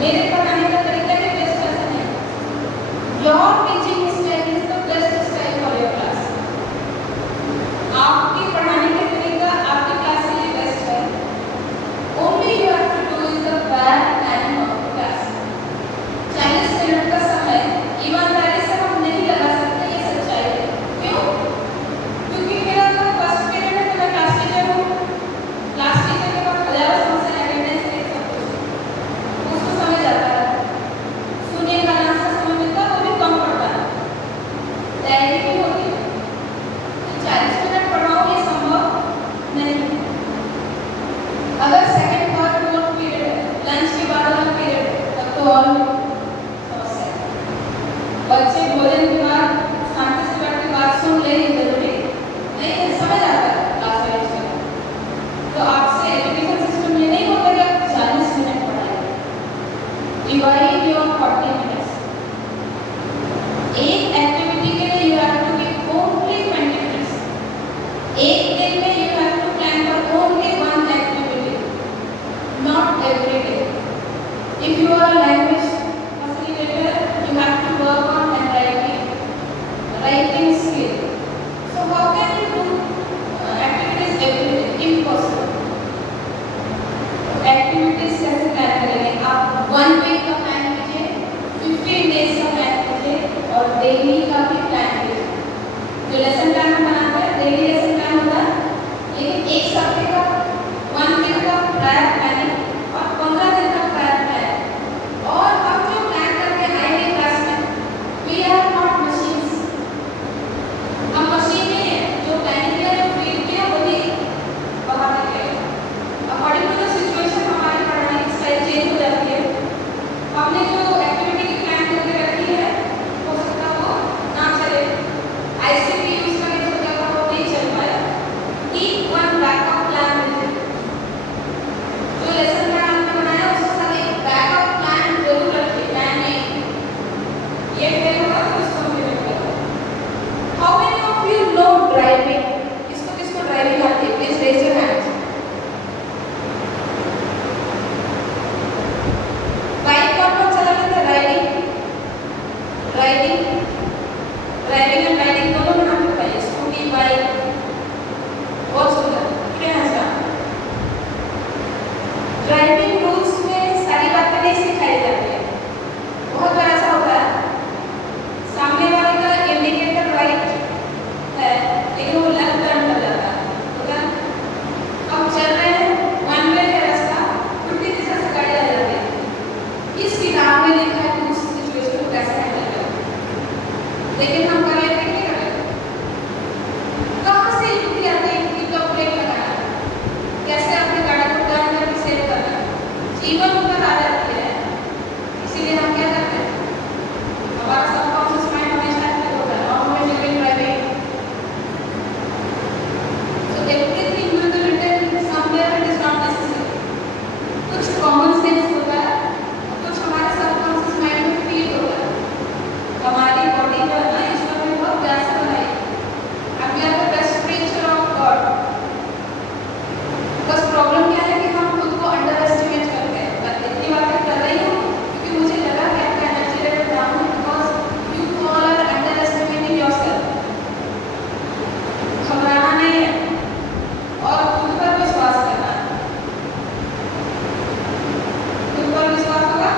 मेरे पढ़ाने का तरीका भी बेस्ट ऐसा नहीं। Your teaching style is the best style for your class. आपके पढ़ाने का तरीका आपकी क्लास के लिए बेस्ट है। Only you have to do is the bad planning of the class. 40 minute का समय ईमानदारी से हम नहीं लगा सकते, ये सच्चाई है। क्यों? क्योंकि मेरा जो फर्स्ट पीरियड है, मैं क्लास टीचर हूँ। क्लास टीचर के पास हजारों समस्या अटेंडेंस के सब कुछ उसको समय जाता है, सुनने का नाश्ता समय मिलता है, वो भी कम पड़ता है, तैयारी भी होती है। तो 40 मिनट पढ़ाओ ये संभव नहीं। अगर सेकंड थर्ड फोर्थ पीरियड है, लंच के बाद वाला पीरियड, तब तो और समस्या है। बच्चे भोजन के बाद शांति से बैठ के बात सुन ले, जरूरी नहीं है, समझ आता है क्लास में। तो आपसे एजुकेशन सिस्टम में नहीं होता कि आप 40 मिनट पढ़ाइए। Divide your 40 minutes. एक एक्टिविटी के लिए you have to give only 20 minutes. एक दिन में you have to plan for only one activity, not every day. If you are language facilitator, you have to work on writing skill. So how can you do activities every day? Impossible. Activities कैसे plan करेंगे? आप 1 week का plan कीजिए, 15 days का plan कीजिए और daily का भी प्लान कीजिए। जो लेसन प्लान बनाते हैं, डेली लेसन प्लान होता है, लेकिन एक सप्ताह का 1 वीक का प्रायर प्लानिंग और 15 दिन का प्रायर प्लान। और हम जो प्लान करके आएंगे क्लास में, वी आर नॉट मशीन्स। हम मशीन नहीं है, जो प्लानिंग किया, जो फीड किया, वही बाहर निकलेगा। अकॉर्डिंग टू द सिचुएशन हमारी पढ़ाने की स्टाइल चेंज हो जाती है। हमने जो एक्टिविटी की प्लान करके रखी है, हो सकता है वो ना चले, आईसीटी यूज करके हो सकता है वो नहीं चल पाया। Keep one backup plan with it. जो लेसन प्लान आपने बनाया, उसके साथ एक बैकअप प्लान जरूर रखिए। प्लान नहीं ये फेल होगा तो उसको इम्प्लीमेंट करो। How many of you know driving? किसको किसको ड्राइविंग आती है? Please raise your hands. Bike कौन कौन चला लेता है? ड्राइविंग एंड राइडिंग दोनों में हम बताइए। स्कूटी, बाइक, बहुत सुंदर। क्या है इसका? ड्राइविंग रूल्स में सारी बातें नहीं सिखाई जाती है। बहुत बार ऐसा होता है, सामने वाले का इंडिकेटर राइट है लेकिन वो लेफ्ट टर्न कर जाता है। अब चल रहे हैं, 1 वे है रास्ता, उल्टी दिशा से गाड़ी आ जाती है। इस किताब में लिखा है कि उस सिचुएशन को कैसे हैंडल करें, लेकिन हम कर रहे हैं, नहीं कर रहे। कहाँ से युक्ति आती है कि कब ब्रेक लगाना है, कैसे अपनी गाड़ी को टर्न करके सेव करना है, जीवन ऊपर आ जाती है। इसीलिए हम क्या करते हैं, हमारा सबकॉन्शियस माइंड हमेशा एक्टिव होता है और हमें during driving. So everything will be written somewhere, it is not necessary. कुछ कॉमन सेंस होता है, कुछ हमारे सबकॉन्शियस माइंड में फील होता है। हमारी बॉडी जो है ना, ईश्वर ने बहुत प्यार से बनाई है। We are the best creature of God. बस प्रॉब्लम क्या है कि हम खुद को अंडर एस्टिमेट करते हैं। मैं इतनी बातें कर रही हूँ क्योंकि मुझे लगा कि आपका एनर्जी लेवल डाउन है, because you all are underestimating yourself. घबराना नहीं है और खुद पर विश्वास करना है। खुद पर विश्वास होगा?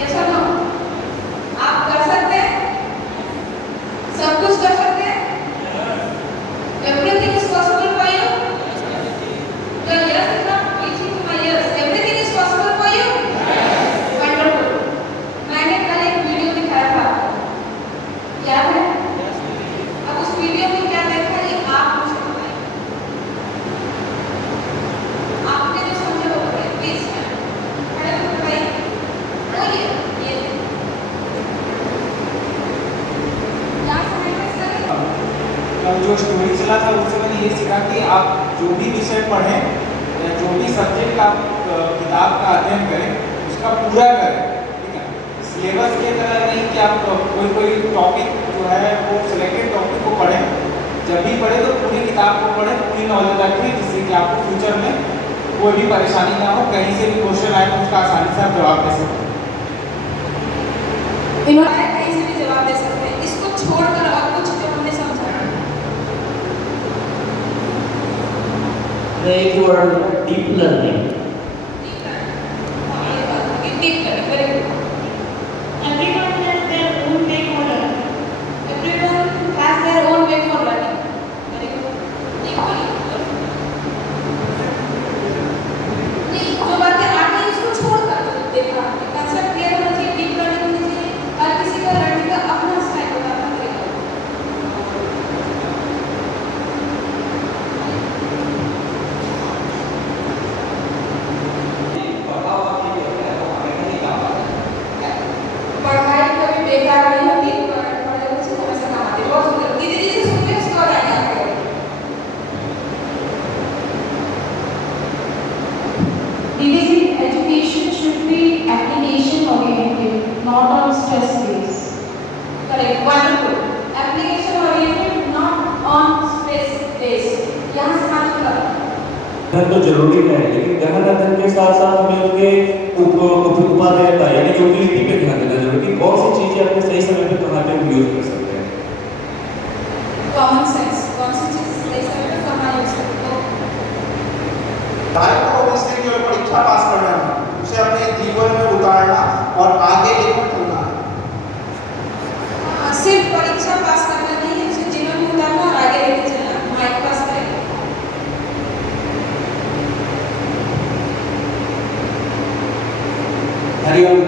यस और नो? आप कर सकते हैं, सब कुछ कर सकते हैं। Everything is possible for you. Your yes is not reaching to my yes. Everything is possible for you. Wonderful. मैंने कल एक वीडियो दिखाया था, याद है? अब उस वीडियो में क्या देखा ये आप मुझे बताइए। आपने जो समझा वो बताइए प्लीज। खड़े होकर बताइए। बोलिए। ये क्या समझ में इसका? जो स्टोरी चला था उससे मैंने ये सीखा कि आप जो भी विषय पढ़ें या जो भी सब्जेक्ट आप किताब का अध्ययन करें, उसका पूरा करें। ठीक है, सिलेबस के तरह नहीं कि आप कोई टॉपिक जो है वो सिलेक्टेड टॉपिक को पढ़ें। जब भी पढ़े तो पूरी किताब को पढ़ें, पूरी नॉलेज रखें, जिससे कि आपको फ्यूचर में कोई भी परेशानी ना हो, कहीं से भी क्वेश्चन आए तो उसका आसानी से आप जवाब दे सकें। इन्होंने कहीं से भी जवाब दे सकते हैं, इसको छोड़कर और कुछ जो हमने समझा। एक word deep learning. Deep learning, very good. Everyone has their own way for learning. Everyone has their own way for learning. Very good. Equally. नहीं, जो बातें आती हैं उसको छोड़कर देखा, कंसेप्ट क्लियर होना चाहिए, डीप लर्निंग होनी चाहिए, हर किसी का लर्निंग का अपना स्टाइल होता है, अपना तरीका होता है। पढ़ाई कभी बेकार नहीं होती, पढ़ाई से हमेशा काम आती है। बहुत सुंदर, दीदी जी से सुन के उसके बाद आगे आपको। Didi ji, education should be application oriented, not on stress based. Correct, wonderful. Application oriented, not on stress based. यहाँ से हमारा मतलब अध्ययन तो जरूरी है, लेकिन गहन अध्ययन के साथ साथ हमें उसके उपादेयता यानी यूटिलिटी पे ध्यान देना जरूरी है कि कौन सी चीजें अपने सही समय पे कहाँ पे यूज कर सकते हैं। कॉमन सेंस, कौन सी चीज सही समय पे कहाँ यूज सकते हो। पढ़ाई को इससे केवल परीक्षा पास करना है, उसे अपने जीवन में उतारना और आगे लेकर चलना है। सिर्फ परीक्षा पास करना नहीं है, उसे जीवन में उतारना और आगे लेके चलना। माइक पास करें। Hariom,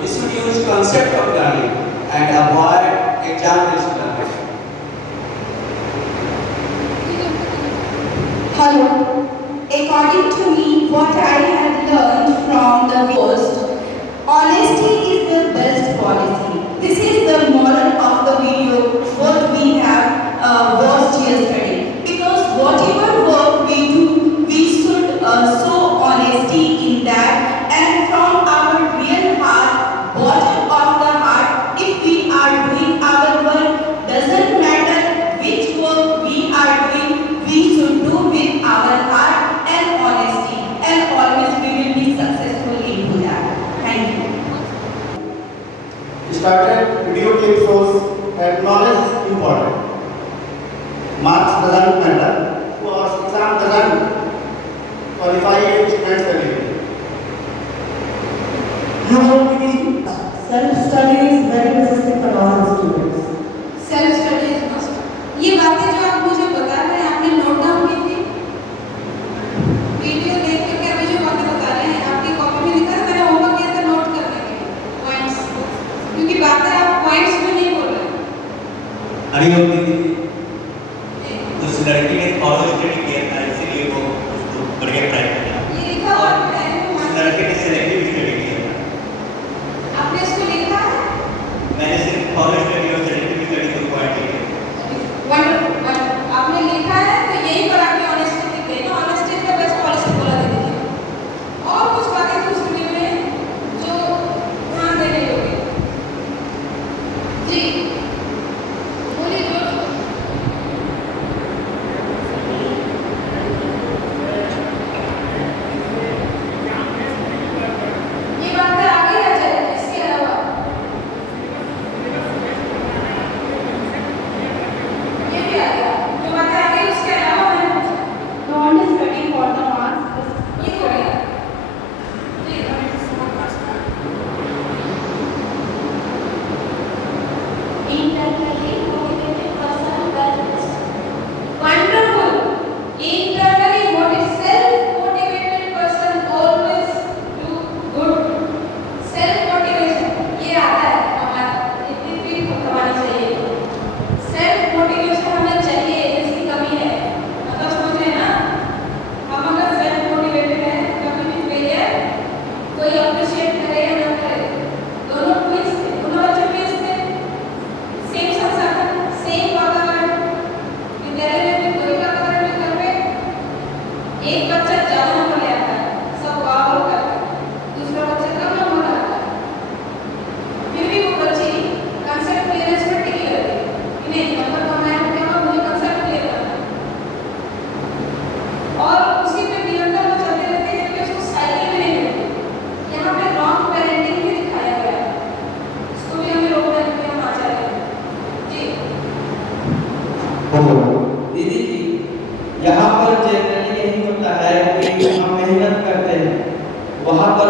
we should use concept of learning and avoid exam-based learning. Hello. According to me, what I had learned from the post, honesty is the best policy. This is the moral of the video what we have watched yesterday. Because whatever work we do, we should show honesty in that, and from our real heart, bottom of the heart, if we are doing our work, doesn't matter which work we are doing, we should do with our heart and honesty, and always we will be successful into that. Thank you. Started video clip shows that knowledge is important. Marks doesn't matter, or exam doesn't qualify you students anyway. Self-study is very necessary for all students. Self study is must. ये बातें जो आप मुझे बता रहे हैं, आपने note down की थी? वीडियो देख करके अभी जो बातें बता रहे हैं, आपकी कॉपी में लिखा है? मैंने होमवर्क किया था नोट करने के लिए पॉइंट्स, क्योंकि बातें आप पॉइंट्स में नहीं बोल रहे। हरिओम दीदी, उस लड़की ने फॉलो स्टडी किया था, इसीलिए वो उसको बढ़िया पढ़ाई किया। ये लिखा हुआ है, उस लड़के ने सेलेक्टिव स्टडी किया था। आपने इसको लिखा है? मैंने सिर्फ फॉलो स्टडी और सेलेक्टिव स्टडी को पॉइंट किया। Wonderful, wonderful. आपने लिखा है तो यही पर आपकी ऑनेस्टी दिख गई ना। ऑनेस्टी का बेस्ट पॉलिसी बोला दीदी। और कुछ बातें तो उस वीडियो में जो ध्यान देने योग्य। जी बोलिए। जो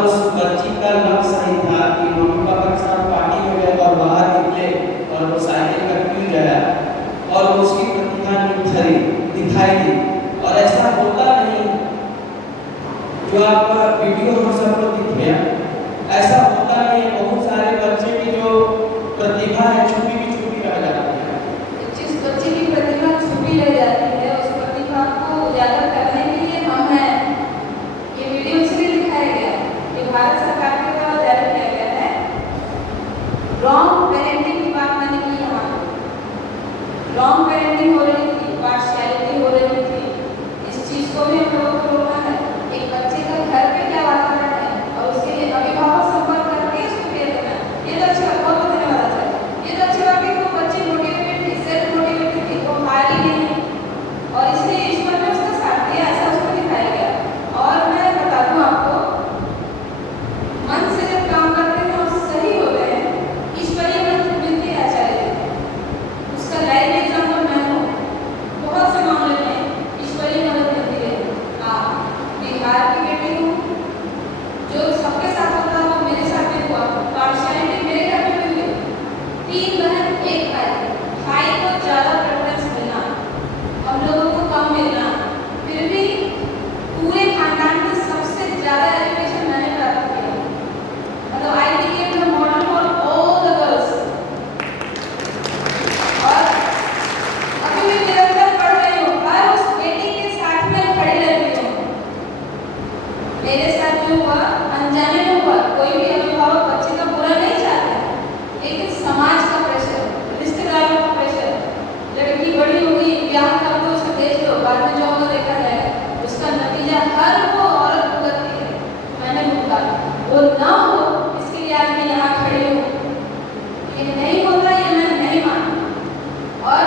और उस बच्ची का लक्ष्य सही था कि मम्मी पापा के साथ पार्टी में गए और बाहर निकले और वो साइकिल का क्यों जाया और उसकी प्रतिभा निखरी दिखाई दी। और ऐसा होता नहीं जो आप वीडियो में सब लोग दिख गया, ऐसा होता नहीं है। बहुत सारे बच्चे की जो प्रतिभा है छुपी की छुपी रह जाती है। जिस बच्चे की प्रतिभा छुपी रह जाती है उस प्रतिभा को उजागर करने के लिए हम हैं। ये वीडियो इसलिए दिखाया गया कि भारत सरकार के द्वारा जारी किया गया है। रॉन्ग पेरेंटिंग की बात मैंने की यहाँ, रॉन्ग पेरेंटिंग हो रही थी, पार्शियलिटी हो रही थी, इस चीज को भी हम लोगों को रोकना है। एक बच्चे का घर पे क्या वातावरण है और उसके लिए अभिभावक संपर्क करके उसको क्लियर करना है। ये तो अच्छी बात, बहुत धन्यवाद आचार्य। ये तो अच्छी बात है कि वो बच्चे मोटिवेटेड थी, सेल्फ मोटिवेटेड थी, वो हार ही नहीं और इसलिए ईश्वर ने उसका साथ दिया, ऐसा उसको दिखाया गया। और मैं बता दूं आपको, मन से जब काम करते हैं और सही होते हैं, ईश्वरीय मदद मिलती है आचार्य। उसका लाइव एग्जाम्पल मैं हूँ, बहुत से मामले में ईश्वरीय मदद मिलती है। बिहार की बेटी हूँ, जो सबके साथ होता है वो मेरे साथ भी हुआ। पार्शियलिटी मेरे घर में भी हुई। 3 बहन 1 भाई, भाई को ज़्यादा प्रेफरेंस मिलना, हम लोगों को कम मिलना, फिर भी पूरे खानदान में सबसे ज़्यादा एजुकेशन मैंने प्राप्त किया। मतलब I became the model for all the girls. और अभी भी निरंतर पढ़ रही हूँ और उस बेटी के साथ में खड़ी रहती हूँ। मेरे साथ जो हुआ अनजाने में हुआ, कोई भी अभिभावक बच्चे का बुरा नहीं चाहता है, लेकिन समाज का प्रेशर, रिश्तेदारों का प्रेशर, लड़की बड़ी हो गई, ब्याह कर दो, उसे भेज दो, बाद में जॉब में देखा जाएगा, उसका नतीजा हर वो औरत भुगतती है। मैंने भुगता, वो ना हो इसके लिए आज मैं यहाँ खड़ी हूँ। ये नहीं होता, ये मैं नहीं मानती। और